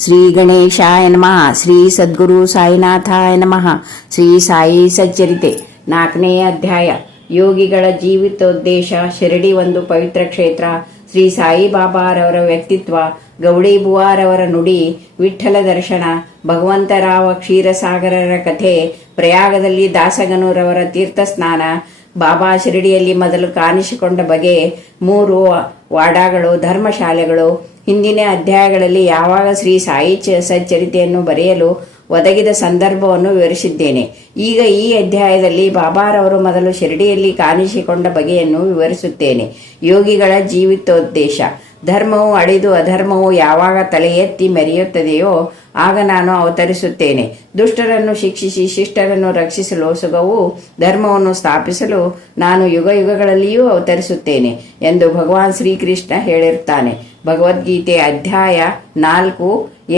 ಶ್ರೀ ಗಣೇಶಾಯ ನಮಃ. ಶ್ರೀ ಸದ್ಗುರು ಸಾಯಿನಾಥಾಯ ನಮಃ. ಶ್ರೀ ಸಾಯಿ ಸಚ್ಚರಿತೆ 4ನೇ ಅಧ್ಯಾಯ. ಯೋಗಿಗಳ ಜೀವಿತೋದ್ದೇಶ. ಶಿರಡಿ ಒಂದು ಪವಿತ್ರ ಕ್ಷೇತ್ರ. ಶ್ರೀ ಸಾಯಿಬಾಬಾರವರ ವ್ಯಕ್ತಿತ್ವ. ಗೌಡಿ ಬುವಾರವರ ನುಡಿ. ವಿಠ್ಠಲ ದರ್ಶನ. ಭಗವಂತರಾವ ಕ್ಷೀರಸಾಗರರ ಕಥೆ. ಪ್ರಯಾಗದಲ್ಲಿ ದಾಸಗನೂರವರ ತೀರ್ಥ ಸ್ನಾನ. ಬಾಬಾ ಶಿರಡಿಯಲ್ಲಿ ಮೊದಲು ಕಾಣಿಸಿಕೊಂಡ ಬಗೆ. 3 ವಾಡಾಗಳು, ಧರ್ಮಶಾಲೆಗಳು. ಹಿಂದಿನ ಅಧ್ಯಾಯಗಳಲ್ಲಿ ಯಾವಾಗ ಶ್ರೀ ಸಾಯಿ ಸಚ್ಚರಿತೆಯನ್ನು ಬರೆಯಲು ಒದಗಿದ ಸಂದರ್ಭವನ್ನು ವಿವರಿಸಿದ್ದೇನೆ. ಈಗ ಈ ಅಧ್ಯಾಯದಲ್ಲಿ ಬಾಬಾರವರು ಮೊದಲು ಶಿರಡಿಯಲ್ಲಿ ಕಾಣಿಸಿಕೊಂಡ ಬಗೆಯನ್ನು ವಿವರಿಸುತ್ತೇನೆ. ಯೋಗಿಗಳ ಜೀವಿತೋದ್ದೇಶ. ಧರ್ಮವು ಅಳಿದು ಅಧರ್ಮವು ಯಾವಾಗ ತಲೆ ಎತ್ತಿ ಮೆರೆಯುತ್ತದೆಯೋ ಆಗ ನಾನು ಅವತರಿಸುತ್ತೇನೆ. ದುಷ್ಟರನ್ನು ಶಿಕ್ಷಿಸಿ ಶಿಷ್ಟರನ್ನು ರಕ್ಷಿಸಲು ಸುಗವು ಧರ್ಮವನ್ನು ಸ್ಥಾಪಿಸಲು ನಾನು ಯುಗ ಯುಗಗಳಲ್ಲಿಯೂ ಅವತರಿಸುತ್ತೇನೆ ಎಂದು ಭಗವಾನ್ ಶ್ರೀಕೃಷ್ಣ ಹೇಳಿರುತ್ತಾನೆ. ಭಗವದ್ಗೀತೆ ಅಧ್ಯಾಯ 4,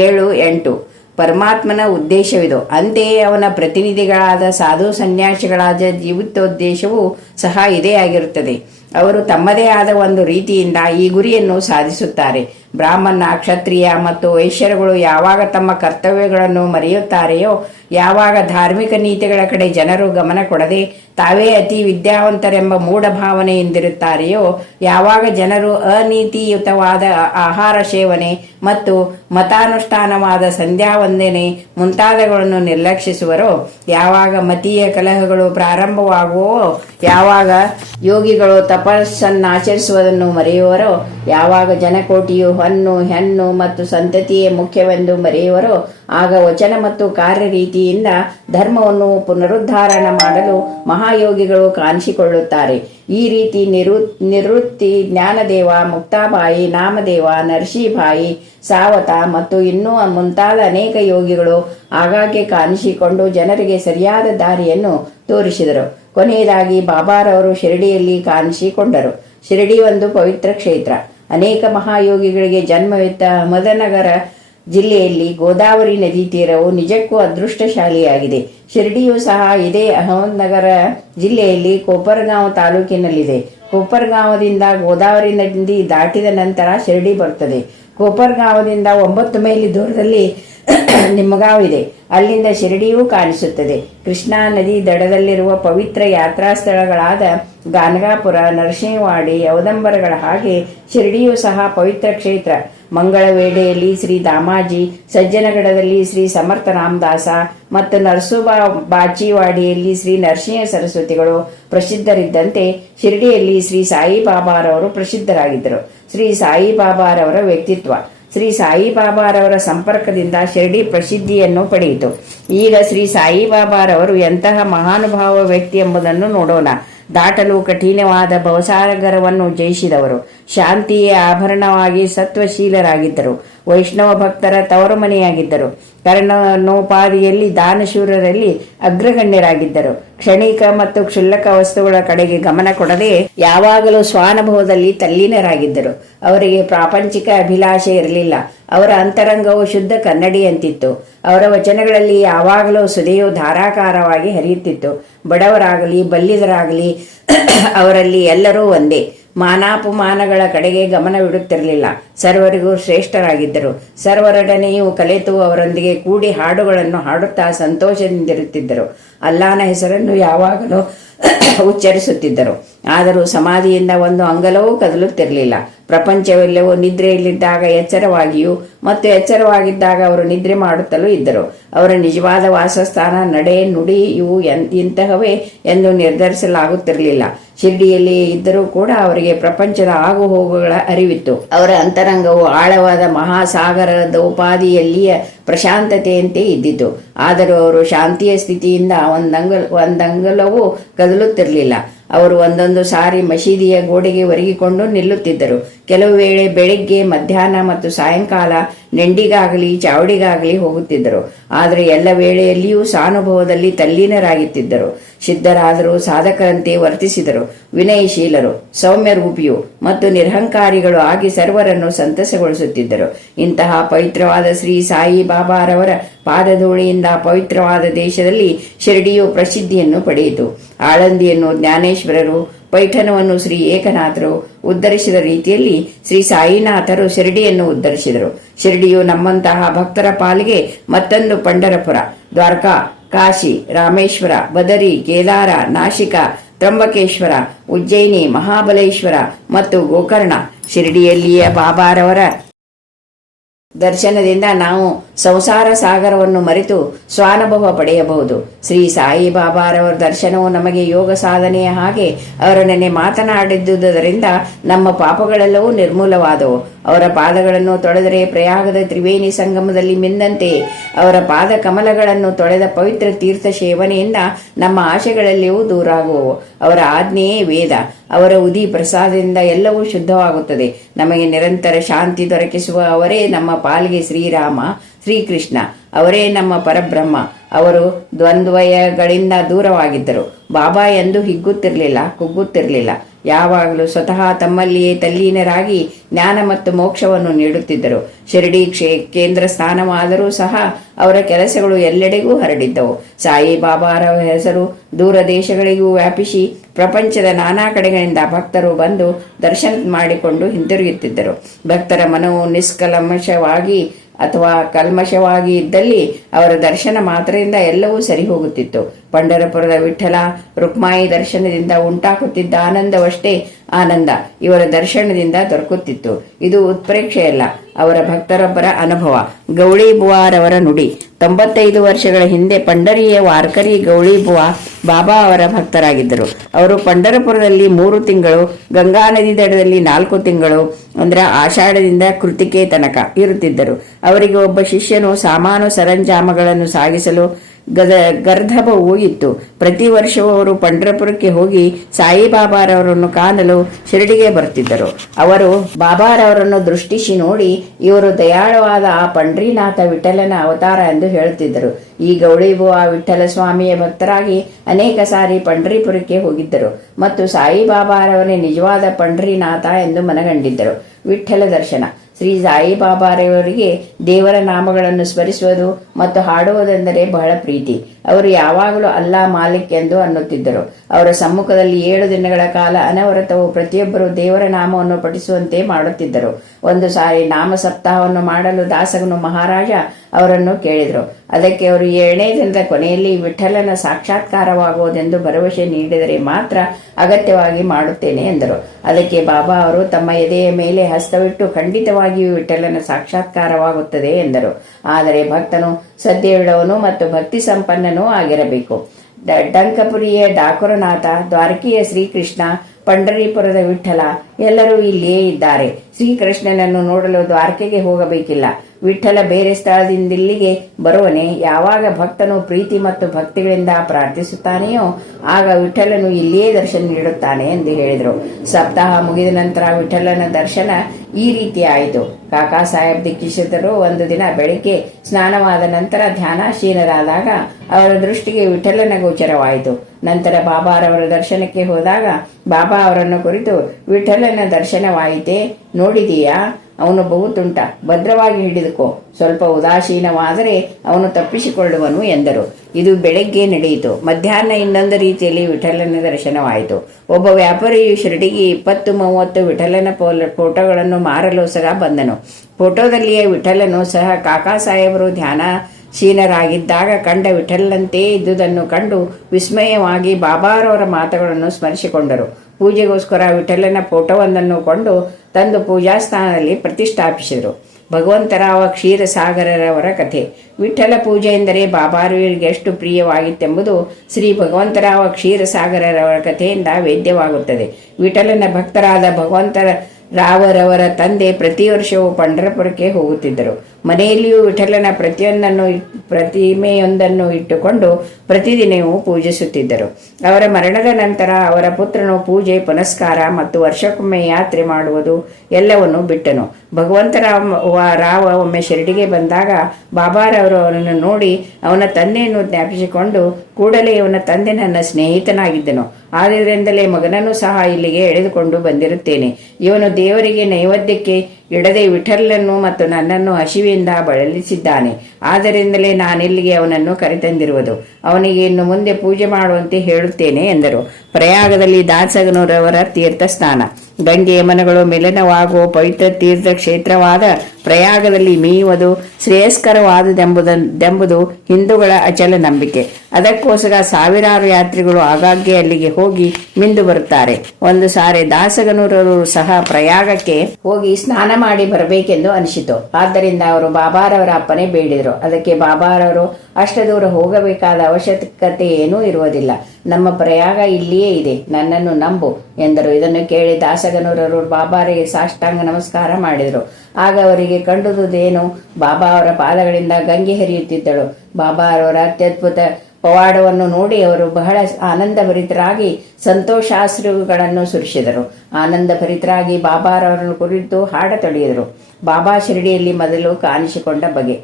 7, 8. ಪರಮಾತ್ಮನ ಉದ್ದೇಶವಿದು. ಅಂತೆಯೇ ಅವನ ಪ್ರತಿನಿಧಿಗಳಾದ ಸಾಧು ಸನ್ಯಾಸಿಗಳಾದ ಜೀವಿತೋದ್ದೇಶವೂ ಸಹ ಇದೇ ಆಗಿರುತ್ತದೆ. ಅವರು ತಮ್ಮದೇ ಆದ ಒಂದು ರೀತಿಯಿಂದ ಈ ಗುರಿಯನ್ನು ಸಾಧಿಸುತ್ತಾರೆ. ಬ್ರಾಹ್ಮಣ, ಕ್ಷತ್ರಿಯ ಮತ್ತು ವೈಶ್ಯರುಗಳು ಯಾವಾಗ ತಮ್ಮ ಕರ್ತವ್ಯಗಳನ್ನು ಮರೆಯುತ್ತಾರೆಯೋ, ಯಾವಾಗ ಧಾರ್ಮಿಕ ನೀತಿಗಳ ಕಡೆ ಜನರು ಗಮನ ಕೊಡದೆ ತಾವೇ ಅತಿ ವಿದ್ಯಾವಂತರೆಂಬ ಮೂಢ ಭಾವನೆಯಿಂದಿರುತ್ತಾರೆಯೋ, ಯಾವಾಗ ಜನರು ಅನೀತಿಯುತವಾದ ಆಹಾರ ಸೇವನೆ ಮತ್ತು ಮತಾನುಷ್ಠಾನವಾದ ಸಂಧ್ಯಾ ವಂದನೆ ಮುಂತಾದವುಗಳನ್ನು ನಿರ್ಲಕ್ಷಿಸುವರೋ, ಯಾವಾಗ ಮತೀಯ ಕಲಹಗಳು ಪ್ರಾರಂಭವಾಗುವೋ, ಯಾವಾಗ ಯೋಗಿಗಳು ತಪಸ್ಸನ್ನಾಚರಿಸುವುದನ್ನು ಮರೆಯುವರೋ, ಯಾವಾಗ ಜನಕೋಟಿಯು ಹೊನ್ನು ಹೆಣ್ಣು ಮತ್ತು ಸಂತತಿಯೇ ಮುಖ್ಯವೆಂದು ಮರೆಯುವರೋ, ಆಗ ವಚನ ಮತ್ತು ಕಾರ್ಯ ರೀತಿಯಿಂದ ಧರ್ಮವನ್ನು ಪುನರುದ್ಧಾರಣ ಮಾಡಲು ಮಹಾಯೋಗಿಗಳು ಕಾಣಿಸಿಕೊಳ್ಳುತ್ತಾರೆ. ಈ ರೀತಿ ನಿವೃತ್ತಿ, ಜ್ಞಾನದೇವ, ಮುಕ್ತಾಬಾಯಿ, ನಾಮದೇವ, ನರಸಿಂಹಭಾಯಿ, ಸಾವತ ಮತ್ತು ಇನ್ನೂ ಮುಂತಾದ ಅನೇಕ ಯೋಗಿಗಳು ಆಗಾಗ್ಗೆ ಕಾಣಿಸಿಕೊಂಡು ಜನರಿಗೆ ಸರಿಯಾದ ದಾರಿಯನ್ನು ತೋರಿಸಿದರು. ಕೊನೆಯದಾಗಿ ಬಾಬಾರವರು ಶಿರಡಿಯಲ್ಲಿ ಕಾಣಿಸಿಕೊಂಡರು. ಶಿರಡಿ ಒಂದು ಪವಿತ್ರ ಕ್ಷೇತ್ರ. ಅನೇಕ ಮಹಾಯೋಗಿಗಳಿಗೆ ಜನ್ಮವಿತ್ತ ಅಹಮದನಗರ ಜಿಲ್ಲೆಯಲ್ಲಿ ಗೋದಾವರಿ ನದಿ ತೀರವು ನಿಜಕ್ಕೂ ಅದೃಷ್ಟಶಾಲಿಯಾಗಿದೆ. ಶಿರಡಿಯೂ ಸಹ ಇದೇ ಅಹಮದನಗರ ಜಿಲ್ಲೆಯಲ್ಲಿ ಕೋಪರ್ಗಾಂವ್ ತಾಲೂಕಿನಲ್ಲಿದೆ. ಕೋಪರ್ಗಾಂವದಿಂದ ಗೋದಾವರಿ ನದಿ ದಾಟಿದ ನಂತರ ಶಿರಡಿ ಬರುತ್ತದೆ. ಕೋಪರ್ಗಾಂವದಿಂದ 9 ಮೈಲಿ ದೂರದಲ್ಲಿ ನಿಮ್ಮಗಾಂವ್ ಇದೆ. ಅಲ್ಲಿಂದ ಶಿರಡಿಯೂ ಕಾಣಿಸುತ್ತದೆ. ಕೃಷ್ಣಾ ನದಿ ದಡದಲ್ಲಿರುವ ಪವಿತ್ರ ಯಾತ್ರಾ ಸ್ಥಳಗಳಾದ ಗಾನಗಾಪುರ, ನರಸಿಂಹವಾಡಿ, ಔದಂಬರಗಳ ಹಾಗೆ ಶಿರಡಿಯೂ ಸಹ ಪವಿತ್ರ ಕ್ಷೇತ್ರ. ಮಂಗಳ ವೇಳೆಯಲ್ಲಿ ಶ್ರೀ ದಾಮಾಜಿ, ಸಜ್ಜನಗಡದಲ್ಲಿ ಶ್ರೀ ಸಮರ್ಥ ರಾಮದಾಸ ಮತ್ತು ನರಸೋಬಾ ಬಾಚಿವಾಡಿಯಲ್ಲಿ ಶ್ರೀ ನರಸಿಂಹ ಸರಸ್ವತಿಗಳು ಪ್ರಸಿದ್ಧರಿದ್ದಂತೆ ಶಿರಡಿಯಲ್ಲಿ ಶ್ರೀ ಸಾಯಿಬಾಬಾರವರು ಪ್ರಸಿದ್ಧರಾಗಿದ್ದರು. ಶ್ರೀ ಸಾಯಿಬಾಬಾರವರ ವ್ಯಕ್ತಿತ್ವ. ಶ್ರೀ ಸಾಯಿಬಾಬಾರವರ ಸಂಪರ್ಕದಿಂದ ಶಿರಡಿ ಪ್ರಸಿದ್ಧಿಯನ್ನು ಪಡೆಯಿತು. ಈಗ ಶ್ರೀ ಸಾಯಿಬಾಬಾರವರು ಎಂತಹ ಮಹಾನುಭಾವ ವ್ಯಕ್ತಿ ಎಂಬುದನ್ನು ನೋಡೋಣ. ದಾಟಲು ಕಠಿಣವಾದ ಭವಸಾಗರವನ್ನು ಜಯಿಸಿದವರು. ಶಾಂತಿಯೇ ಆಭರಣವಾಗಿ ಸತ್ವಶೀಲರಾಗಿದ್ದರು. ವೈಷ್ಣವ ಭಕ್ತರ ತವರು ಮನೆಯಾಗಿದ್ದರು. ಕರ್ಣನೋಪಾದಿಯಲ್ಲಿ ದಾನಶೂರರಲ್ಲಿ ಅಗ್ರಗಣ್ಯರಾಗಿದ್ದರು. ಕ್ಷಣಿಕ ಮತ್ತು ಕ್ಷುಲ್ಲಕ ವಸ್ತುಗಳ ಕಡೆಗೆ ಗಮನ ಕೊಡದೆ ಯಾವಾಗಲೂ ಸ್ವಾನುಭವದಲ್ಲಿ ತಲ್ಲೀನರಾಗಿದ್ದರು. ಅವರಿಗೆ ಪ್ರಾಪಂಚಿಕ ಅಭಿಲಾಷೆ ಇರಲಿಲ್ಲ. ಅವರ ಅಂತರಂಗವು ಶುದ್ಧ ಕನ್ನಡಿಯಂತಿತ್ತು. ಅವರ ವಚನಗಳಲ್ಲಿ ಯಾವಾಗಲೂ ಸುದೆಯು ಧಾರಾಕಾರವಾಗಿ ಹರಿಯುತ್ತಿತ್ತು. ಬಡವರಾಗಲಿ ಬಲ್ಲಿದರಾಗಲಿ ಅವರಲ್ಲಿ ಎಲ್ಲರೂ ಒಂದೇ. ಮಾನಾಪಮಾನಗಳ ಕಡೆಗೆ ಗಮನವಿಡುತ್ತಿರಲಿಲ್ಲ. ಸರ್ವರಿಗೂ ಶ್ರೇಷ್ಠರಾಗಿದ್ದರು. ಸರ್ವರೊಡನೆಯೂ ಕಲೆತು ಅವರೊಂದಿಗೆ ಕೂಡಿ ಹಾಡುಗಳನ್ನು ಹಾಡುತ್ತಾ ಸಂತೋಷದಿಂದಿರುತ್ತಿದ್ದರು. ಅಲ್ಲಾನ ಹೆಸರನ್ನು ಯಾವಾಗಲೂ ಉಚ್ಚರಿಸುತ್ತಿದ್ದರು. ಆದರೂ ಸಮಾಧಿಯಿಂದ ಒಂದು ಅಂಗಲವೂ ಕದಲುತ್ತಿರಲಿಲ್ಲ. ಪ್ರಪಂಚವೆಲ್ಲವೂ ನಿದ್ರೆಯಲ್ಲಿದ್ದಾಗ ಎಚ್ಚರವಾಗಿಯೂ ಮತ್ತು ಎಚ್ಚರವಾಗಿದ್ದಾಗ ಅವರು ನಿದ್ರೆ ಮಾಡುತ್ತಲೂ ಇದ್ದರು. ಅವರ ನಿಜವಾದ ವಾಸಸ್ಥಾನ, ನಡೆ, ನುಡಿ ಇವು ಇಂತಹವೇ ಎಂದು ನಿರ್ಧರಿಸಲಾಗುತ್ತಿರಲಿಲ್ಲ. ಶಿರಡಿಯಲ್ಲಿ ಇದ್ದರೂ ಕೂಡ ಅವರಿಗೆ ಪ್ರಪಂಚದ ಆಗುಹೋಗುಗಳ ಅರಿವಿತ್ತು. ಅವರ ಅಂತರಂಗವು ಆಳವಾದ ಮಹಾಸಾಗರದೋಪಾದಿಯಲ್ಲಿಯ ಪ್ರಶಾಂತತೆಯಂತೆ ಇದ್ದಿತು. ಆದರೂ ಅವರು ಶಾಂತಿಯ ಸ್ಥಿತಿಯಿಂದ ಒಂದಂಗಲವೂ ಕದಲುತ್ತಿರಲಿಲ್ಲ. ಅವರು ಒಂದೊಂದು ಸಾರಿ ಮಸೀದಿಯ ಗೋಡೆಗೆ ಒರಗಿಕೊಂಡು ನಿಲ್ಲುತ್ತಿದ್ದರು. ಕೆಲವು ವೇಳೆ ಬೆಳಿಗ್ಗೆ, ಮಧ್ಯಾಹ್ನ ಮತ್ತು ಸಾಯಂಕಾಲ ನೆಂಡಿಗಾಗಲಿ ಚಾವಡಿಗಾಗಲಿ ಹೋಗುತ್ತಿದ್ದರು. ಆದರೆ ಎಲ್ಲ ವೇಳೆಯಲ್ಲಿಯೂ ಸಾನುಭವದಲ್ಲಿ ತಲ್ಲೀನರಾಗುತ್ತಿದ್ದರು. ಸಿದ್ಧರಾದರೂ ಸಾಧಕರಂತೆ ವರ್ತಿಸಿದರು. ವಿನಯಶೀಲರು, ಸೌಮ್ಯ ರೂಪಿಯು ಮತ್ತು ನಿರಹಂಕಾರಿಗಳು ಆಗಿ ಸರ್ವರನ್ನು ಸಂತಸಗೊಳಿಸುತ್ತಿದ್ದರು. ಇಂತಹ ಪವಿತ್ರವಾದ ಶ್ರೀ ಸಾಯಿ ಬಾಬಾರವರ ಪಾದಧೂಳಿಯಿಂದ ಪವಿತ್ರವಾದ ದೇಶದಲ್ಲಿ ಶಿರಡಿಯು ಪ್ರಸಿದ್ಧಿಯನ್ನು ಪಡೆಯಿತು. ಆಳಂದಿಯನ್ನು ಜ್ಞಾನೇಶ್ವರರು, ಪೈಠಣವನ್ನು ಶ್ರೀ ಏಕನಾಥರು ಉದ್ಧರಿಸಿದ ರೀತಿಯಲ್ಲಿ ಶ್ರೀ ಸಾಯಿನಾಥರು ಶಿರಡಿಯನ್ನು ಉದ್ಧರಿಸಿದರು. ಶಿರಡಿಯು ನಮ್ಮಂತಹ ಭಕ್ತರ ಪಾಲಿಗೆ ಮತ್ತೊಂದು ಪಂಢರಪುರ. ದ್ವಾರಕಾ, ಕಾಶಿ, ರಾಮೇಶ್ವರ, ಬದರಿ, ಕೇದಾರ, ನಾಶಿಕ, ತ್ರಂಬಕೇಶ್ವರ, ಉಜ್ಜಯಿನಿ, ಮಹಾಬಲೇಶ್ವರ ಮತ್ತು ಗೋಕರ್ಣ. ಶಿರಡಿಯಲ್ಲಿಯ ಬಾಬಾರವರ ದರ್ಶನದಿಂದ ನಾವು ಸಂಸಾರ ಸಾಗರವನ್ನು ಮರೆತು ಸ್ವಾನುಭವ ಪಡೆಯಬಹುದು. ಶ್ರೀ ಸಾಯಿ ಬಾಬಾರವರ ದರ್ಶನವು ನಮಗೆ ಯೋಗ ಸಾಧನೆಯ ಹಾಗೆ ಅವರೊಡನೆ ಮಾತನಾಡಿದ್ದುದರಿಂದ ನಮ್ಮ ಪಾಪಗಳೆಲ್ಲವೂ ನಿರ್ಮೂಲವಾದವು. ಅವರ ಪಾದಗಳನ್ನು ತೊಳೆದರೆ ಪ್ರಯಾಗದ ತ್ರಿವೇಣಿ ಸಂಗಮದಲ್ಲಿ ಮಿಂದಂತೆ ಅವರ ಪಾದ ಕಮಲಗಳನ್ನು ತೊಳೆದ ಪವಿತ್ರ ತೀರ್ಥ ಸೇವನೆಯಿಂದ ನಮ್ಮ ಆಶೆಗಳೆಲ್ಲವೂ ದೂರಾಗುವವು. ಅವರ ಆಜ್ಞೆಯೇ ವೇದ. ಅವರ ಉದಿ ಪ್ರಸಾದದಿಂದ ಎಲ್ಲವೂ ಶುದ್ಧವಾಗುತ್ತದೆ. ನಮಗೆ ನಿರಂತರ ಶಾಂತಿ ದೊರಕಿಸುವ ಅವರೇ ನಮ್ಮ ಪಾಲಿಗೆ ಶ್ರೀರಾಮ, ಶ್ರೀಕೃಷ್ಣ. ಅವರೇ ನಮ್ಮ ಪರಬ್ರಹ್ಮ. ಅವರು ದ್ವಂದ್ವಯಗಳಿಂದ ದೂರವಾಗಿದ್ದರು. ಬಾಬಾ ಎಂದು ಹಿಗ್ಗುತ್ತಿರಲಿಲ್ಲ, ಕುಗ್ಗುತ್ತಿರಲಿಲ್ಲ. ಯಾವಾಗಲೂ ಸ್ವತಃ ತಮ್ಮಲ್ಲಿಯೇ ತಲ್ಲೀನರಾಗಿ ಜ್ಞಾನ ಮತ್ತು ಮೋಕ್ಷವನ್ನು ನೀಡುತ್ತಿದ್ದರು. ಶಿರಡಿ ಕೇಂದ್ರ ಸ್ಥಾನವಾದರೂ ಸಹ ಅವರ ಕೆಲಸಗಳು ಎಲ್ಲೆಡೆಗೂ ಹರಡಿದ್ದವು. ಸಾಯಿ ಬಾಬಾರವರ ಹೆಸರು ದೂರ ದೇಶಗಳಿಗೂ ವ್ಯಾಪಿಸಿ ಪ್ರಪಂಚದ ನಾನಾ ಕಡೆಗಳಿಂದ ಭಕ್ತರು ಬಂದು ದರ್ಶನ ಮಾಡಿಕೊಂಡು ಹಿಂತಿರುಗುತ್ತಿದ್ದರು. ಭಕ್ತರ ಮನವು ನಿಷ್ಕಲ್ಮಶವಾಗಿ ಅಥವಾ ಕಲ್ಮಶವಾಗಿ ಇದ್ದಲ್ಲಿ ಅವರ ದರ್ಶನ ಮಾತ್ರದಿಂದ ಎಲ್ಲವೂ ಸರಿ ಹೋಗುತ್ತಿತ್ತು. ಪಂಢರಪುರದ ವಿಠ್ಠಲ ರುಕ್ಮಾಯಿ ದರ್ಶನದಿಂದ ಉಂಟಾಗುತ್ತಿದ್ದ ಆನಂದವಷ್ಟೇ ಆನಂದ ಇವರ ದರ್ಶನದಿಂದ ದೊರಕುತ್ತಿತ್ತು. ಇದು ಉತ್ಪ್ರೇಕ್ಷೆಯಲ್ಲ, ಅವರ ಭಕ್ತರೊಬ್ಬರ ಅನುಭವ. ಗೌಳಿ ಬುವಾರವರ ನುಡಿ. 95 ವರ್ಷಗಳ ಹಿಂದೆ ಪಂಡರಿಯ ವಾರ್ಕರಿ ಗೌಳಿ ಬುವಾ ಬಾಬಾ ಅವರ ಭಕ್ತರಾಗಿದ್ದರು. ಅವರು ಪಂಢರಪುರದಲ್ಲಿ 3 ತಿಂಗಳು, ಗಂಗಾ ನದಿ ದಡದಲ್ಲಿ 4 ತಿಂಗಳು, ಅಂದ್ರೆ ಆಷಾಢದಿಂದ ಕೃತಿಕೆ ತನಕ ಇರುತ್ತಿದ್ದರು. ಅವರಿಗೆ ಒಬ್ಬ ಶಿಷ್ಯನು ಸಾಮಾನು ಸರಂಜಾಮಗಳನ್ನು ಸಾಗಿಸಲು ಗರ್ಧಭವೂ ಇತ್ತು. ಪ್ರತಿ ವರ್ಷವೂ ಅವರು ಪಂಢರಪುರಕ್ಕೆ ಹೋಗಿ ಸಾಯಿಬಾಬಾರವರನ್ನು ಕಾಣಲು ಶಿರಡಿಗೆ ಬರ್ತಿದ್ದರು. ಅವರು ಬಾಬಾರವರನ್ನು ದೃಷ್ಟಿಸಿ ನೋಡಿ ಇವರು ದಯಾಳವಾದ ಆ ಪಂಡ್ರೀನಾಥ ವಿಠಲನ ಅವತಾರ ಎಂದು ಹೇಳುತ್ತಿದ್ದರು. ಈ ಗೌಳಿಬುವಾ ವಿಠಲ ಸ್ವಾಮಿಯ ಭಕ್ತರಾಗಿ ಅನೇಕ ಸಾರಿ ಪಂಢರೀಪುರಕ್ಕೆ ಹೋಗಿದ್ದರು ಮತ್ತು ಸಾಯಿಬಾಬಾರವರೇ ನಿಜವಾದ ಪಂಡ್ರೀನಾಥ ಎಂದು ಮನಗಂಡಿದ್ದರು. ವಿಠಲ ದರ್ಶನ. ಶ್ರೀ ಸಾಯಿಬಾಬಾರವರಿಗೆ ದೇವರ ನಾಮಗಳನ್ನು ಸ್ಮರಿಸುವುದು ಮತ್ತು ಹಾಡುವುದೆಂದರೆ ಬಹಳ ಪ್ರೀತಿ. ಅವರು ಯಾವಾಗಲೂ ಅಲ್ಲಾ ಮಾಲಿಕ್ ಎಂದು ಅನ್ನುತ್ತಿದ್ದರು. ಅವರ ಸಮ್ಮುಖದಲ್ಲಿ 7 ದಿನಗಳ ಕಾಲ ಅನವರತವು ಪ್ರತಿಯೊಬ್ಬರು ದೇವರ ನಾಮವನ್ನು ಪಠಿಸುವಂತೆ ಮಾಡುತ್ತಿದ್ದರು. ಒಂದು ಸಾರಿ ನಾಮ ಸಪ್ತಾಹವನ್ನು ಮಾಡಲು ದಾಸಗನು ಮಹಾರಾಜ ಅವರನ್ನು ಕೇಳಿದರು. ಅದಕ್ಕೆ ಅವರು 7ನೇ ದಿನದ ಕೊನೆಯಲ್ಲಿ ವಿಠಲನ ಸಾಕ್ಷಾತ್ಕಾರವಾಗುವುದೆಂದು ಭರವಸೆ ನೀಡಿದರೆ ಮಾತ್ರ ಅಗತ್ಯವಾಗಿ ಮಾಡುತ್ತೇನೆ ಎಂದರು. ಅದಕ್ಕೆ ಬಾಬಾ ಅವರು ತಮ್ಮ ಎದೆಯ ಮೇಲೆ ಹಸ್ತವಿಟ್ಟು ಖಂಡಿತವಾಗಿಯೂ ವಿಠಲನ ಸಾಕ್ಷಾತ್ಕಾರವಾಗುತ್ತದೆ ಎಂದರು. ಆದರೆ ಭಕ್ತನು ಸದ್ಯವುಳ್ಳವನು ಮತ್ತು ಭಕ್ತಿ ಸಂಪನ್ನನೂ ಆಗಿರಬೇಕು. ಡಂಕಪುರಿಯ ಡಾಕುರನಾಥ, ದ್ವಾರಕಿಯ ಶ್ರೀಕೃಷ್ಣ, ಪಂಢರೀಪುರದ ವಿಠಲ ಎಲ್ಲರೂ ಇಲ್ಲಿಯೇ ಇದ್ದಾರೆ. ಶ್ರೀಕೃಷ್ಣನನ್ನು ನೋಡಲು ದ್ವಾರಕೆಗೆ ಹೋಗಬೇಕಿಲ್ಲ. ವಿಠಲ ಬೇರೆ ಸ್ಥಳದಿಂದ ಇಲ್ಲಿಗೆ ಬರುವನೆ. ಯಾವಾಗ ಭಕ್ತನು ಪ್ರೀತಿ ಮತ್ತು ಭಕ್ತಿಗಳಿಂದ ಪ್ರಾರ್ಥಿಸುತ್ತಾನೆಯೋ ಆಗ ವಿಠಲನು ಇಲ್ಲಿಯೇ ದರ್ಶನ ನೀಡುತ್ತಾನೆ ಎಂದು ಹೇಳಿದರು. ಸಪ್ತಾಹ ಮುಗಿದ ನಂತರ ವಿಠಲನ ದರ್ಶನ ಈ ರೀತಿ ಆಯಿತು. ಕಾಕಾ ಸಾಹೇಬ್ ದೀಕ್ಷಿತರು ಒಂದು ದಿನ ಬೆಳಿಗ್ಗೆ ಸ್ನಾನವಾದ ನಂತರ ಧ್ಯಾನಾಶೀನರಾದಾಗ ಅವರ ದೃಷ್ಟಿಗೆ ವಿಠಲನ ಗೋಚರವಾಯಿತು. ನಂತರ ಬಾಬಾರವರ ದರ್ಶನಕ್ಕೆ ಹೋದಾಗ ಬಾಬಾ ಅವರನ್ನು ಕುರಿತು, ವಿಠಲನ ದರ್ಶನವಾಯಿತೇ, ನೋಡಿದೀಯಾ? ಅವನು ಬಹುತುಂಟ, ಭದ್ರವಾಗಿ ಹಿಡಿದುಕೋ. ಸ್ವಲ್ಪ ಉದಾಸೀನವಾದರೆ ಅವನು ತಪ್ಪಿಸಿಕೊಳ್ಳುವನು ಎಂದರು. ಇದು ಬೆಳಗ್ಗೆ ನಡೆಯಿತು. ಮಧ್ಯಾಹ್ನ ಇನ್ನೊಂದು ರೀತಿಯಲ್ಲಿ ವಿಠಲನ ದರ್ಶನವಾಯಿತು. ಒಬ್ಬ ವ್ಯಾಪಾರಿಯು ಶಿರಡಿಗೆ 20-30 ವಿಠಲನ ಫೋಟೋಗಳನ್ನು ಮಾರಲು ಸಹ ಬಂದನು. ಫೋಟೋದಲ್ಲಿಯೇ ವಿಠಲನು ಸಹ ಕಾಕಾ ಸಾಹೇಬರು ಧ್ಯಾನಶೀಲರಾಗಿದ್ದಾಗ ಕಂಡ ವಿಠಲನಂತೆಯೇ ಇದ್ದುದನ್ನು ಕಂಡು ವಿಸ್ಮಯವಾಗಿ ಬಾಬಾರವರ ಮಾತುಗಳನ್ನು ಸ್ಮರಿಸಿಕೊಂಡರು. ಪೂಜೆಗೋಸ್ಕರ ವಿಠಲನ ಫೋಟೋವೊಂದನ್ನು ಕೊಂಡು ತಂದು ಪೂಜಾ ಸ್ಥಾನದಲ್ಲಿ ಪ್ರತಿಷ್ಠಾಪಿಸಿದರು. ಭಗವಂತರಾವ ಕ್ಷೀರಸಾಗರರವರ ಕಥೆ. ವಿಠಲ ಪೂಜೆ ಎಂದರೆ ಬಾಬಾರವರಿಗೆ ಎಷ್ಟು ಪ್ರಿಯವಾಗಿತ್ತೆಂಬುದು ಶ್ರೀ ಭಗವಂತರಾವ ಕ್ಷೀರಸಾಗರರವರ ಕಥೆಯಿಂದ ವೇದ್ಯವಾಗುತ್ತದೆ. ವಿಠಲನ ಭಕ್ತರಾದ ಭಗವಂತರಾವರವರ ತಂದೆ ಪ್ರತಿ ವರ್ಷವೂ ಪಂಢರಪುರಕ್ಕೆ ಹೋಗುತ್ತಿದ್ದರು. ಮನೆಯಲ್ಲಿಯೂ ವಿಠಲನ ಪ್ರತಿಮೆಯೊಂದನ್ನು ಇಟ್ಟುಕೊಂಡು ಪ್ರತಿದಿನವೂ ಪೂಜಿಸುತ್ತಿದ್ದರು. ಅವರ ಮರಣದ ನಂತರ ಅವರ ಪುತ್ರನು ಪೂಜೆ, ಪುನಸ್ಕಾರ ಮತ್ತು ವರ್ಷಕ್ಕೊಮ್ಮೆ ಯಾತ್ರೆ ಮಾಡುವುದು ಎಲ್ಲವನ್ನು ಬಿಟ್ಟನು. ಭಗವಂತರಾವ ಒಮ್ಮೆ ಶಿರಡಿಗೆ ಬಂದಾಗ ಬಾಬಾರವರು ಅವನನ್ನು ನೋಡಿ ಅವನ ತಂದೆಯನ್ನು ಜ್ಞಾಪಿಸಿಕೊಂಡು, ಕೂಡಲೇ ಅವನ ತಂದೆ ನನ್ನ ಸ್ನೇಹಿತನಾಗಿದ್ದನು, ಆದ್ದರಿಂದಲೇ ಮಗನನ್ನು ಸಹ ಇಲ್ಲಿಗೆ ಎಳೆದುಕೊಂಡು ಬಂದಿರುತ್ತೇನೆ. ಇವನು ದೇವರಿಗೆ ನೈವೇದ್ಯಕ್ಕೆ ಇಡದೆ ವಿಠಲನನ್ನು ಮತ್ತು ನನ್ನನ್ನು ಹಸಿವೆಯಿಂದ ಬಳಲಿಸಿದ್ದಾನೆ. ಆದ್ದರಿಂದಲೇ ನಾನಿಲ್ಲಿಗೆ ಅವನನ್ನು ಕರೆತಂದಿರುವುದು. ಅವನಿಗೆ ಇನ್ನು ಮುಂದೆ ಪೂಜೆ ಮಾಡುವಂತೆ ಹೇಳುತ್ತೇನೆ ಎಂದರು. ಪ್ರಯಾಗದಲ್ಲಿ ದಾಸಗನೂರವರ ತೀರ್ಥಸ್ಥಾನ. ಗಂಗೆ ಯಮನಗಳು ಮಿಲನವಾಗುವ ಪವಿತ್ರ ತೀರ್ಥ ಕ್ಷೇತ್ರವಾದ ಪ್ರಯಾಗದಲ್ಲಿ ಮೀಯುವುದು ಶ್ರೇಯಸ್ಕರವಾದುದೆಂಬುದು ಹಿಂದೂಗಳ ಅಚಲ ನಂಬಿಕೆ. ಅದಕ್ಕೋಸ್ಕರ ಸಾವಿರಾರು ಯಾತ್ರಿಗಳು ಆಗಾಗ್ಗೆ ಅಲ್ಲಿಗೆ ಹೋಗಿ ಮಿಂದು ಬರುತ್ತಾರೆ. ಒಂದು ಸಾರಿ ದಾಸಗನೂರರು ಸಹ ಪ್ರಯಾಗಕ್ಕೆ ಹೋಗಿ ಸ್ನಾನ ಮಾಡಿ ಬರಬೇಕೆಂದು ಅನಿಸಿತು. ಆದ್ದರಿಂದ ಅವರು ಬಾಬಾರವರ ಅಪ್ಪನೆ ಬೇಡಿದರು. ಅದಕ್ಕೆ ಬಾಬಾರವರು, ಅಷ್ಟು ದೂರ ಹೋಗಬೇಕಾದ ಅವಶ್ಯಕತೆ ಏನೂ ಇರುವುದಿಲ್ಲ, ನಮ್ಮ ಪ್ರಯಾಗ ಇಲ್ಲಿಯೇ ಇದೆ, ನನ್ನನ್ನು ನಂಬು ಎಂದರು. ಇದನ್ನು ಕೇಳಿ ದಾಸಗನೂರರು ಬಾಬಾರಿಗೆ ಸಾಷ್ಟಾಂಗ ನಮಸ್ಕಾರ ಮಾಡಿದರು. ಆಗ ಅವರಿಗೆ ಕಂಡುದುದೇನು, ಬಾಬಾ ಅವರ ಪಾದಗಳಿಂದ ಗಂಗೆ ಹರಿಯುತ್ತಿದ್ದಳು. ಬಾಬಾ ಅವರ ಅತ್ಯದ್ಭುತ ಪವಾಡವನ್ನು ನೋಡಿ ಅವರು ಬಹಳ ಆನಂದಭರಿತರಾಗಿ ಸಂತೋಷಾಶ್ರುಗಳನ್ನು ಸುರಿಸಿದರು. ಆನಂದಭರಿತರಾಗಿ ಬಾಬಾರವರನ್ನು ಕುರಿತು ಹಾಡತೊಡಗಿದರು. ಬಾಬಾ ಶಿರಡಿಯಲ್ಲಿ ಮೊದಲು ಕಾಣಿಸಿಕೊಂಡ ಬಗೆ,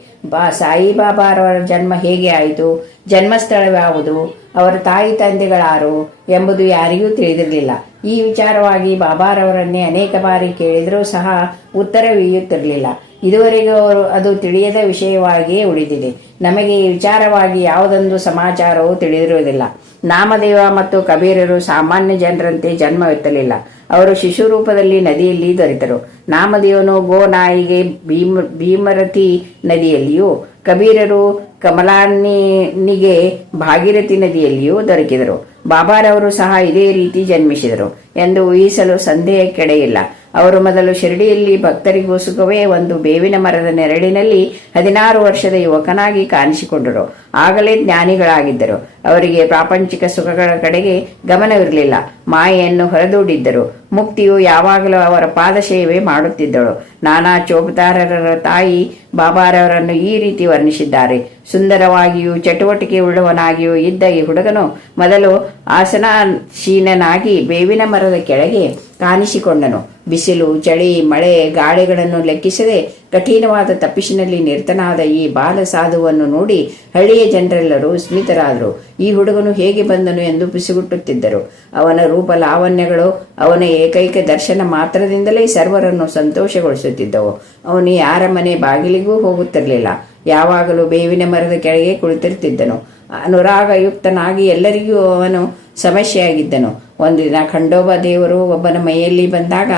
ಸಾಯಿಬಾಬಾರವರ ಜನ್ಮ ಹೇಗೆ ಆಯಿತು, ಜನ್ಮಸ್ಥಳವ್ಯಾವುದು, ಅವರ ತಾಯಿ ತಂದೆಗಳಾರು ಎಂಬುದು ಯಾರಿಗೂ ತಿಳಿದಿರಲಿಲ್ಲ. ಈ ವಿಚಾರವಾಗಿ ಬಾಬಾರವರನ್ನೇ ಅನೇಕ ಬಾರಿ ಕೇಳಿದರೂ ಸಹ ಉತ್ತರವೀಯುತ್ತಿರಲಿಲ್ಲ. ಇದುವರೆಗೂ ಅದು ತಿಳಿಯದ ವಿಷಯವಾಗಿಯೇ ಉಳಿದಿದೆ. ನಮಗೆ ಈ ವಿಚಾರವಾಗಿ ಯಾವುದೊಂದು ಸಮಾಚಾರವೂ ತಿಳಿದಿರುವುದಿಲ್ಲ. ನಾಮದೇವ ಮತ್ತು ಕಬೀರರು ಸಾಮಾನ್ಯ ಜನರಂತೆ ಜನ್ಮವೆತ್ತಲಿಲ್ಲ. ಅವರು ಶಿಶು ರೂಪದಲ್ಲಿ ನದಿಯಲ್ಲಿ ದೊರೆತರು. ನಾಮದೇವನು ಗೋನಾಯಿಗೆ ಭೀಮರತಿ ನದಿಯಲ್ಲಿಯೂ, ಕಬೀರರು ಕಮಲಾನಿಗೆ ಭಾಗೀರಥಿ ನದಿಯಲ್ಲಿಯೂ ದೊರಕಿದರು. ಬಾಬಾರವರು ಸಹ ಇದೇ ರೀತಿ ಜನ್ಮಿಸಿದರು ಎಂದು ಊಹಿಸಲು ಸಂದೇಹಕ್ಕೆಡೆಯಿಲ್ಲ. ಅವರು ಮೊದಲು ಶಿರಡಿಯಲ್ಲಿ ಭಕ್ತರಿಗೋಸ್ಕರವೇ ಒಂದು ಬೇವಿನ ಮರದ ನೆರಳಿನಲ್ಲಿ 16 ವರ್ಷದ ಯುವಕನಾಗಿ ಕಾಣಿಸಿಕೊಂಡರು. ಆಗಲೇ ಜ್ಞಾನಿಗಳಾಗಿದ್ದರು. ಅವರಿಗೆ ಪ್ರಾಪಂಚಿಕ ಸುಖಗಳ ಕಡೆಗೆ ಗಮನವಿರಲಿಲ್ಲ. ಮಾಯೆಯನ್ನು ಹೊರದೂಡಿದ್ದರು. ಮುಕ್ತಿಯು ಯಾವಾಗಲೂ ಅವರ ಪಾದ ಸೇವೆ ಮಾಡುತ್ತಿದ್ದಳು. ನಾನಾ ಚೋಪತಾರರ ತಾಯಿ ಬಾಬಾರವರನ್ನು ಈ ರೀತಿ ವರ್ಣಿಸಿದ್ದಾರೆ. ಸುಂದರವಾಗಿಯೂ ಚಟುವಟಿಕೆ ಉಳ್ಳವನಾಗಿಯೂ ಇದ್ದ ಈ ಹುಡುಗನು ಮೊದಲು ಆಸನಾಶೀನನಾಗಿ ಬೇವಿನ ಮರದ ಕೆಳಗೆ ಕಾಣಿಸಿಕೊಂಡನು. ಬಿಸಿಲು, ಚಳಿ, ಮಳೆ, ಗಾಳಿಗಳನ್ನು ಲೆಕ್ಕಿಸದೆ ಕಠಿಣವಾದ ತಪ್ಪಿಸಿನಲ್ಲಿ ನಿರತನಾದ ಈ ಬಾಲ ಸಾಧುವನ್ನು ನೋಡಿ ಹಳ್ಳಿಯ ಜನರೆಲ್ಲರೂ ಸ್ಮಿತರಾದರು. ಈ ಹುಡುಗನು ಹೇಗೆ ಬಂದನು ಎಂದು ಪಿಸುಗುಟ್ಟುತ್ತಿದ್ದರು. ಅವನ ರೂಪ ಲಾವಣ್ಯಗಳು ಅವನ ಏಕೈಕ ದರ್ಶನ ಮಾತ್ರದಿಂದಲೇ ಸರ್ವರನ್ನು ಸಂತೋಷಗೊಳಿಸುತ್ತಿದ್ದವು. ಅವನು ಯಾರ ಮನೆ ಬಾಗಿಲಿಗೂ ಹೋಗುತ್ತಿರಲಿಲ್ಲ. ಯಾವಾಗಲೂ ಬೇವಿನ ಮರದ ಕೆಳಗೆ ಕುಳಿತಿರುತ್ತಿದ್ದನು. ಅನುರಾಗಯುಕ್ತನಾಗಿ ಎಲ್ಲರಿಗೂ ಅವನು ಸಮಸ್ಯೆಯಾಗಿದ್ದನು. ಒಂದು ದಿನ ಖಂಡೋಬಾ ದೇವರು ಒಬ್ಬನ ಮೈಯಲ್ಲಿ ಬಂದಾಗ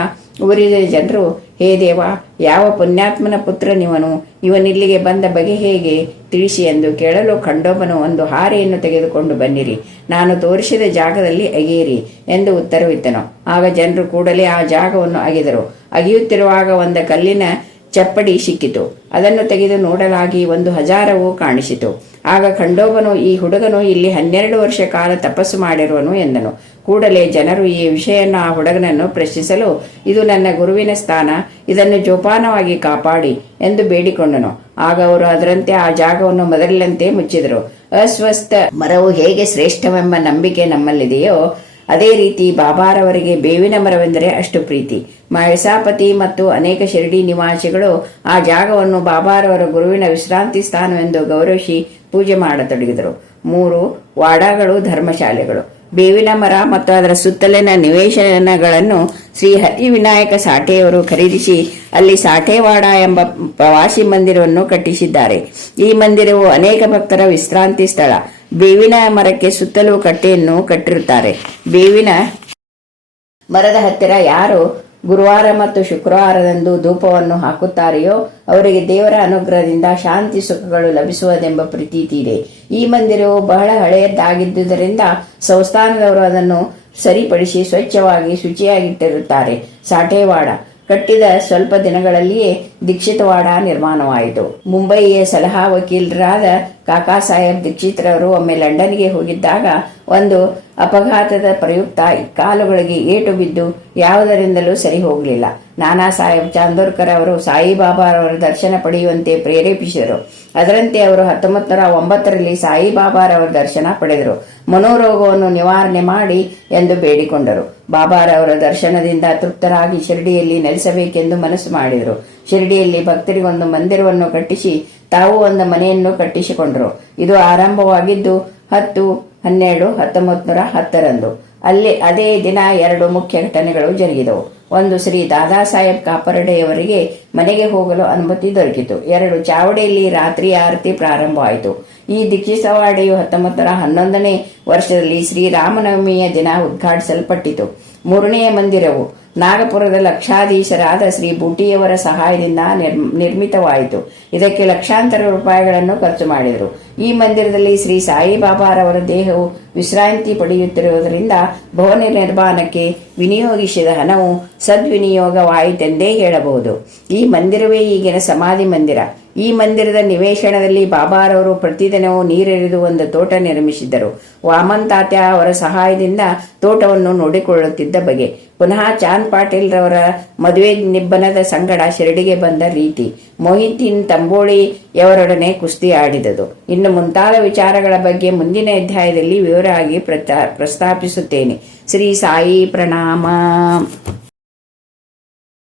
ಊರಿನ ಜನರು, ಹೇ ದೇವ, ಯಾವ ಪುಣ್ಯಾತ್ಮನ ಪುತ್ರನಿವನು, ಇವನಿಲ್ಲಿಗೆ ಬಂದ ಬಗೆ ಹೇಗೆ ತಿಳಿಸಿ ಎಂದು ಕೇಳಲು ಖಂಡೋಬನು, ಒಂದು ಹಾರೆಯನ್ನು ತೆಗೆದುಕೊಂಡು ಬನ್ನಿರಿ, ನಾನು ತೋರಿಸಿದ ಜಾಗದಲ್ಲಿ ಅಗೆಯಿರಿ ಎಂದು ಉತ್ತರವಿತ್ತನು. ಆಗ ಜನರು ಕೂಡಲೇ ಆ ಜಾಗವನ್ನು ಅಗೆದರು. ಅಗೆಯುತ್ತಿರುವಾಗ ಒಂದು ಕಲ್ಲಿನ ಚಪ್ಪಡಿ ಸಿಕ್ಕಿತು. ಅದನ್ನು ತೆಗೆದು ನೋಡಲಾಗಿ ಒಂದು ಹಜಾರವು ಕಾಣಿಸಿತು. ಆಗ ಖಂಡೋಬನು, ಈ ಹುಡುಗನು ಇಲ್ಲಿ 12 ವರ್ಷ ಕಾಲ ತಪಸ್ಸು ಮಾಡಿರುವನು ಎಂದನು. ಕೂಡಲೇ ಜನರು ಈ ವಿಷಯವನ್ನು ಆ ಹುಡುಗನನ್ನು ಪ್ರಶ್ನಿಸಲು, ಇದು ನನ್ನ ಗುರುವಿನ ಸ್ಥಾನ, ಇದನ್ನು ಜೋಪಾನವಾಗಿ ಕಾಪಾಡಿ ಎಂದು ಬೇಡಿಕೊಂಡನು. ಆಗ ಅವರು ಅದರಂತೆ ಆ ಜಾಗವನ್ನು ಮೊದಲಿನಂತೆ ಮುಚ್ಚಿದರು. ಅಸ್ವಸ್ಥ ಮರವು ಹೇಗೆ ಶ್ರೇಷ್ಠವೆಂಬ ನಂಬಿಕೆ ನಮ್ಮಲ್ಲಿದೆಯೋ ಅದೇ ರೀತಿ ಬಾಬಾರವರಿಗೆ ಬೇವಿನ ಮರವೆಂದರೆ ಅಷ್ಟು ಪ್ರೀತಿ. ಮಹೇಸಾಪತಿ ಮತ್ತು ಅನೇಕ ಶಿರಡಿ ನಿವಾಸಿಗಳು ಆ ಜಾಗವನ್ನು ಬಾಬಾರವರ ಗುರುವಿನ ವಿಶ್ರಾಂತಿ ಸ್ಥಾನವೆಂದು ಗೌರವಿಸಿ ಪೂಜೆ ಮಾಡತೊಡಗಿದರು. 3 ವಾಡಾಗಳು, ಧರ್ಮಶಾಲೆಗಳು. ಬೇವಿನ ಮರ ಮತ್ತು ಅದರ ಸುತ್ತಲಿನ ನಿವೇಶನಗಳನ್ನು ಶ್ರೀ ಹರಿವಿನಾಯಕ ಸಾಠೆಯವರು ಖರೀದಿಸಿ ಅಲ್ಲಿ ಸಾಠೇವಾಡ ಎಂಬ ಪ್ರವಾಸಿ ಮಂದಿರವನ್ನು ಕಟ್ಟಿಸಿದ್ದಾರೆ. ಈ ಮಂದಿರವು ಅನೇಕ ಭಕ್ತರ ವಿಶ್ರಾಂತಿ ಸ್ಥಳ. ಬೇವಿನ ಮರಕ್ಕೆ ಸುತ್ತಲೂ ಕಟ್ಟೆಯನ್ನು ಕಟ್ಟಿರುತ್ತಾರೆ. ಬೇವಿನ ಮರದ ಹತ್ತಿರ ಯಾರು ಗುರುವಾರ ಮತ್ತು ಶುಕ್ರವಾರದಂದು ಧೂಪವನ್ನು ಹಾಕುತ್ತಾರೆಯೋ ಅವರಿಗೆ ದೇವರ ಅನುಗ್ರಹದಿಂದ ಶಾಂತಿ ಸುಖಗಳು ಲಭಿಸುವುದೆಂಬ ಪ್ರತೀತಿ ಇದೆ. ಈ ಮಂದಿರವು ಬಹಳ ಹಳೆಯದ್ದಾಗಿದ್ದುದರಿಂದ ಸಂಸ್ಥಾನದವರು ಅದನ್ನು ಸರಿಪಡಿಸಿ ಸ್ವಚ್ಛವಾಗಿ ಶುಚಿಯಾಗಿಟ್ಟಿರುತ್ತಾರೆ. ಸಾಠೇವಾಡ ಕಟ್ಟಿದ ಸ್ವಲ್ಪ ದಿನಗಳಲ್ಲಿಯೇ ದೀಕ್ಷಿತವಾಡ ನಿರ್ಮಾಣವಾಯಿತು. ಮುಂಬಯಿಯ ಸಲಹಾ ವಕೀಲರಾದ ಕಾಕಾ ಸಾಹೇಬ್ ದೀಕ್ಷಿತ್ರವರು ಒಮ್ಮೆ ಲಂಡನ್ಗೆ ಹೋಗಿದ್ದಾಗ ಒಂದು ಅಪಘಾತದ ಪ್ರಯುಕ್ತ ಕಾಲುಗಳಿಗೆ ಏಟು ಬಿದ್ದು ಯಾವುದರಿಂದಲೂ ಸರಿ ಹೋಗಲಿಲ್ಲ. ನಾನಾ ಸಾಹೇಬ್ ಚಾಂದೋರ್ಕರ್ ಅವರು ಸಾಯಿಬಾಬಾರವರ ದರ್ಶನ ಪಡೆಯುವಂತೆ ಪ್ರೇರೇಪಿಸಿದರು. ಅದರಂತೆ ಅವರು 1909ರಲ್ಲಿ ಸಾಯಿಬಾಬಾರವರ ದರ್ಶನ ಪಡೆದರು. ಮನೋರೋಗವನ್ನು ನಿವಾರಣೆ ಮಾಡಿ ಎಂದು ಬೇಡಿಕೊಂಡರು. ಬಾಬಾರವರ ದರ್ಶನದಿಂದ ತೃಪ್ತರಾಗಿ ಶಿರಡಿಯಲ್ಲಿ ನೆಲೆಸಬೇಕೆಂದು ಮನಸ್ಸು ಮಾಡಿದರು. ಶಿರಡಿಯಲ್ಲಿ ಭಕ್ತರಿಗೊಂದು ಮಂದಿರವನ್ನು ಕಟ್ಟಿಸಿ ತಾವು ಒಂದು ಮನೆಯನ್ನು ಕಟ್ಟಿಸಿಕೊಂಡರು. ಇದು ಆರಂಭವಾಗಿದ್ದು 10-12-1910ರಂದು. ಅದೇ ದಿನ 2 ಮುಖ್ಯ ಘಟನೆಗಳು ಜರುಗಿದವು. ಒಂದು, ಶ್ರೀ ದಾದಾ ಸಾಹೇಬ್ ಕಾಪರ್ಡೆಯವರಿಗೆ ಮನೆಗೆ ಹೋಗಲು ಅನುಮತಿ ದೊರಕಿತು. 2, ಚಾವಡಿಯಲ್ಲಿ ರಾತ್ರಿ ಆರತಿ ಪ್ರಾರಂಭವಾಯಿತು. ಈ ದೀಕ್ಷಿತವಾಡಿಯು 1911ನೇ ವರ್ಷದಲ್ಲಿ ಶ್ರೀರಾಮನವಮಿಯ ದಿನ ಉದ್ಘಾಟಿಸಲ್ಪಟ್ಟಿತು. 3ನೇ ಮಂದಿರವು ನಾಗಪುರದ ಲಕ್ಷಾಧೀಶರಾದ ಶ್ರೀ ಬೂಟಿಯವರ ಸಹಾಯದಿಂದ ನಿರ್ಮಿತವಾಯಿತು. ಇದಕ್ಕೆ ಲಕ್ಷಾಂತರ ರೂಪಾಯಿಗಳನ್ನು ಖರ್ಚು ಮಾಡಿದರು. ಈ ಮಂದಿರದಲ್ಲಿ ಶ್ರೀ ಸಾಯಿಬಾಬಾರವರ ದೇಹವು ವಿಶ್ರಾಂತಿ ಪಡೆಯುತ್ತಿರುವುದರಿಂದ ಭವನ ನಿರ್ಮಾಣಕ್ಕೆ ವಿನಿಯೋಗಿಸಿದ ಹಣವು ಸದ್ವಿನಿಯೋಗವಾಯಿತೆಂದೇ ಹೇಳಬಹುದು. ಈ ಮಂದಿರವೇ ಈಗಿನ ಸಮಾಧಿ ಮಂದಿರ. ಈ ಮಂದಿರದ ನಿವೇಶನದಲ್ಲಿ ಬಾಬಾರವರು ಪ್ರತಿದಿನವೂ ನೀರೆರೆದು ಒಂದು ತೋಟ ನಿರ್ಮಿಸಿದ್ದರು. ವಾಮನ್ ತಾತ್ಯ ಅವರ ಸಹಾಯದಿಂದ ತೋಟವನ್ನು ನೋಡಿಕೊಳ್ಳುತ್ತಿದ್ದ ಬಗೆ, ಪುನಃ ಚಾಂದ್ ಪಾಟೀಲ್ ರವರ ಮದುವೆ ನಿಬ್ಬನದ ಸಂಗಡ ಶಿರಡಿಗೆ ಬಂದ ರೀತಿ, ಮೊಹಿದ್ದೀನ್ ತಂಬೋಳಿಯವರೊಡನೆ ಕುಸ್ತಿ ಆಡಿದುದು, ಇನ್ನು ಮುಂತಾದ ವಿಚಾರಗಳ ಬಗ್ಗೆ ಮುಂದಿನ ಅಧ್ಯಾಯದಲ್ಲಿ ವಿವರವಾಗಿ ಪ್ರಸ್ತಾಪಿಸುತ್ತೇನೆ. ಶ್ರೀ ಸಾಯಿ ಪ್ರಣಾಮ.